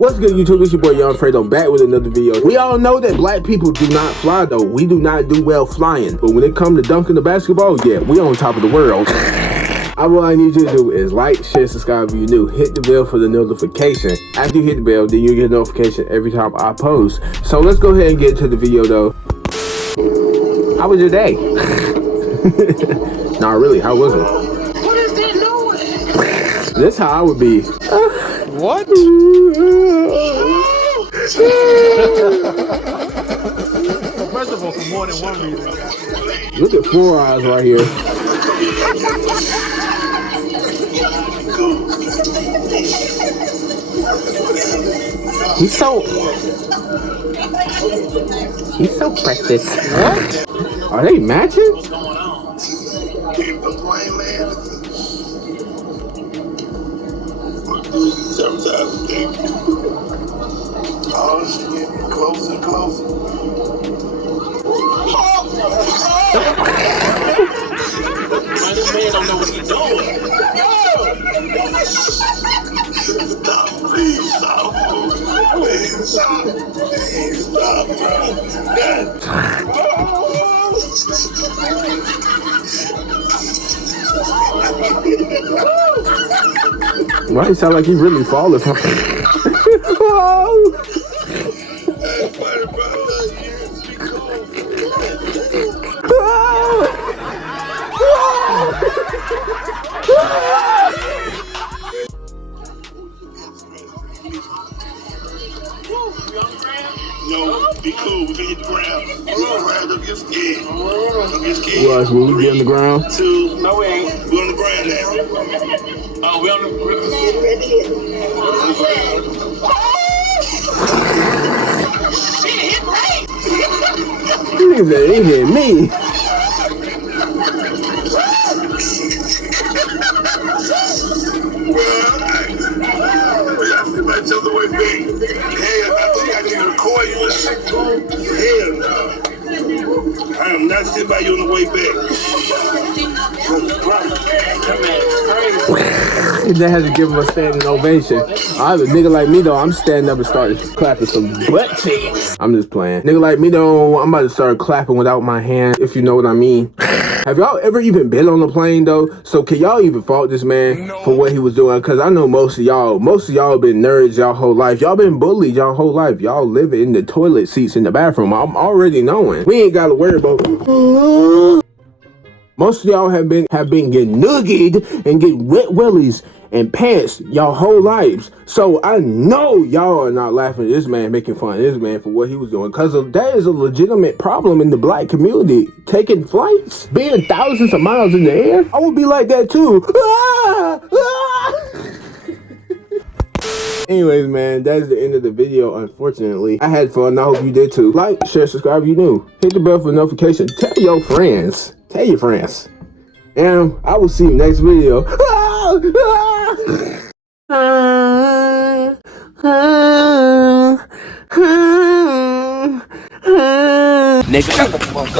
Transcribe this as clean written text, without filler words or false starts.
What's good, YouTube? It's your boy Young Fredo back with another video. We all know that black people do not fly though. We do not do well flying. But when it comes to dunking the basketball, yeah, we on top of the world. All I need you to do is like, share, subscribe if you're new. Hit the bell for the notification. After you hit the bell, then you get a notification every time I post. So let's go ahead and get to the video though. How was your day? Nah, really, how was it? What is that noise? This how I would be. What? First of all, for more than one reason. Look at 4 eyes right here. He's so precious. What? Are they matching? Keep the plane landing. Sometimes I think, oh, she's getting closer and closer. This man don't know what he's doing. Stop, please stop. Please stop. Please stop, bro. Why he sound like he really falling for oh. That's funny, bro. Be cool. No, be cool. We can hit the ground. Don't get scared. Don't get scared. Watch, when we get on the ground. 2, no, we ain't. We on the ground now. Oh, we on the ground. Niggas said he hit me. That's the other way back. Hell, I think I can record you and shit too. Hell no. I am not sitting by you on the way back. That has to give him a standing ovation. I have a nigga like me though, I'm standing up and starting clapping some butt cheeks. I'm just playing. Nigga like me though, I'm about to start clapping without my hand, if you know what I mean. Have y'all ever even been on a plane though? So can y'all even fault this man for what he was doing? Cause I know most of y'all been nerds y'all whole life. Y'all been bullied y'all whole life. Y'all live in the toilet seats in the bathroom. I'm already knowing. We ain't gotta worry about most of y'all have been getting noogied and getting wet willies and pants y'all whole lives. So I know y'all are not laughing at this man, making fun of this man for what he was doing. Cause that is a legitimate problem in the black community. Taking flights, being thousands of miles in the air. I would be like that too. Anyways, man, that's the end of the video, unfortunately. I had fun. I hope you did too. Like, share, subscribe if you new. Hit the bell for notification. Tell your friends. Tell your friends. And I will see you next video. Nigga, shut the fuck up.